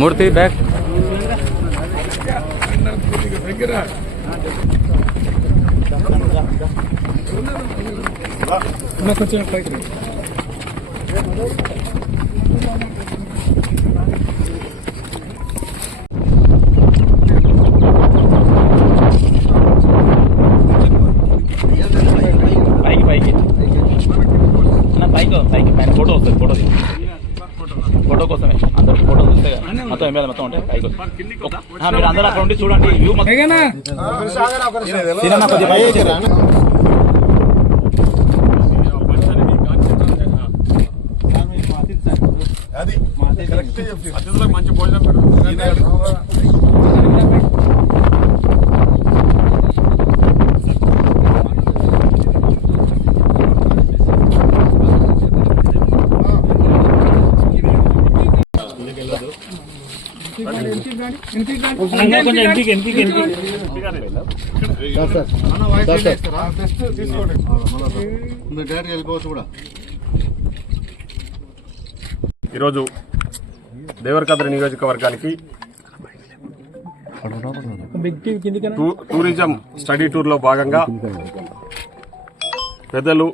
మూర్తి back కొంచెం పైకి పైకి పైకి అన్న పైకి పైకి పైన ఫోటో వస్తుంది ఫోటో తీయండి. ఫోటో కోసమే. అందరు ఫోటో చూస్తే మొత్తం ఎంబీఆర్ మొత్తం ఆ, మీరు అందరూ అక్కడ ఉండి చూడండి వ్యూ మొత్తం? అతిథులకు మంచి భోజనం పెడుతుంది ఈరోజు దేవరకద్ర నియోజకవర్గానికి టూరిజం స్టడీ టూర్లో భాగంగా పెద్దలు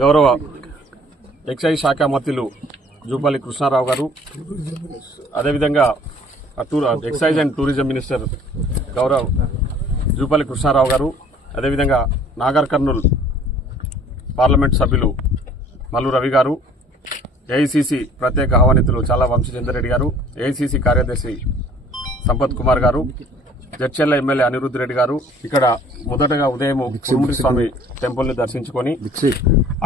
గౌరవ ఎక్సైజ్ శాఖ మంత్రులు జూపల్లి కృష్ణారావు గారు. అదేవిధంగా tour excise and tourism minister Gaurav Jupally Krishnarao గారు. అదేవిధంగా నాగర్ కర్నూల్ పార్లమెంట్ సభ్యులు మల్లు రవి గారు. ఏఐసిసి ప్రత్యేక ఆహ్వానితులు చాలా వంశచంద్రెడ్డి గారు. ఏఐసిసి కార్యదర్శి సంపత్ కుమార్ గారు. జడ్చెల్ల ఎమ్మెల్యే అనిరుద్ధ్ రెడ్డి గారు. ఇక్కడ మొదటగా ఉదయం కురుముడి స్వామి టెంపుల్ని దర్శించుకొని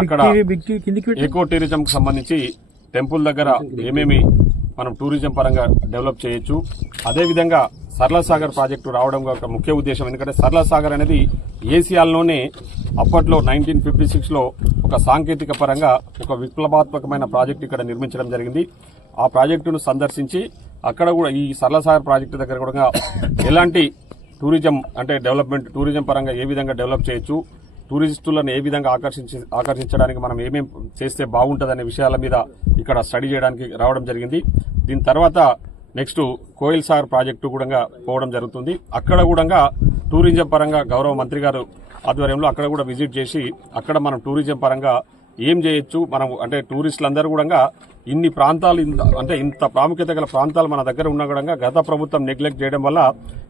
అక్కడ. ఎకో టూరిజం కు సంబంధించి టెంపుల్ దగ్గర ఏమేమి మనం టూరిజం పరంగా డెవలప్ చేయొచ్చు. అదేవిధంగా సరళసాగర్ ప్రాజెక్టు రావడం ఒక ముఖ్య ఉద్దేశం. ఎందుకంటే సరళసాగర్ అనేది ఏసియాలోనే అప్పట్లో నైన్టీన్ ఫిఫ్టీ సిక్స్లో ఒక సాంకేతిక పరంగా ఒక విప్లవాత్మకమైన ప్రాజెక్టు ఇక్కడ నిర్మించడం జరిగింది. ఆ ప్రాజెక్టును సందర్శించి అక్కడ కూడా ఈ సరళసాగర్ ప్రాజెక్టు దగ్గర కూడా ఎలాంటి టూరిజం అంటే డెవలప్మెంట్ టూరిజం పరంగా ఏ విధంగా డెవలప్ చేయొచ్చు టూరిస్టులను ఏ విధంగా ఆకర్షించి ఆకర్షించడానికి మనం ఏమేం చేస్తే బాగుంటుందనే విషయాల మీద ఇక్కడ స్టడీ చేయడానికి రావడం జరిగింది. దీని తర్వాత నెక్స్ట్ కోయిల్సాగర్ ప్రాజెక్టు కూడా పోవడం జరుగుతుంది. అక్కడ కూడా టూరిజం పరంగా గౌరవ మంత్రి గారు ఆధ్వర్యంలో అక్కడ కూడా విజిట్ చేసి అక్కడ మనం టూరిజం పరంగా ఏం చేయొచ్చు? మనం అంటే టూరిస్టులు అందరూ కూడా ఇన్ని ప్రాంతాలు ఇంత- అంటే ఇంత ప్రాముఖ్యత గల ప్రాంతాలు మన దగ్గర ఉన్న కూడా గత ప్రభుత్వం నెగ్లెక్ట్ చేయడం వల్ల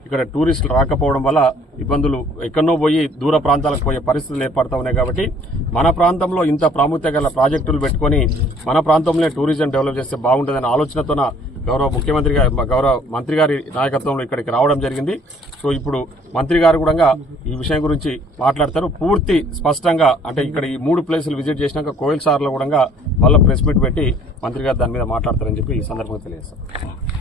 ఇక్కడ టూరిస్టులు రాకపోవడం వల్ల ఇబ్బందులు ఎక్కడో పోయి దూర ప్రాంతాలకు పోయే పరిస్థితులు ఏర్పడతా ఉన్నాయి కాబట్టి మన ప్రాంతంలో ఇంత ప్రాముఖ్యత గల ప్రాజెక్టులు పెట్టుకొని మన ప్రాంతంలో టూరిజం డెవలప్ చేస్తే బాగుంటుందనే ఆలోచనతోన గౌరవ ముఖ్యమంత్రి గారి గౌరవ మంత్రి గారి నాయకత్వంలో ఇక్కడికి రావడం జరిగింది. సో ఇప్పుడు మంత్రి గారు కూడా ఈ విషయం గురించి మాట్లాడతారు. పూర్తి స్పష్టంగా అంటే ఇక్కడ ఈ మూడు ప్లేసులు విజిట్ చేసినాక కోయిల్ సార్లో కూడా మళ్ళీ ప్రెస్ మీట్ పెట్టి మంత్రి గారు దాని మీద మాట్లాడతారని చెప్పి ఈ సందర్భంగా తెలియజేస్తారు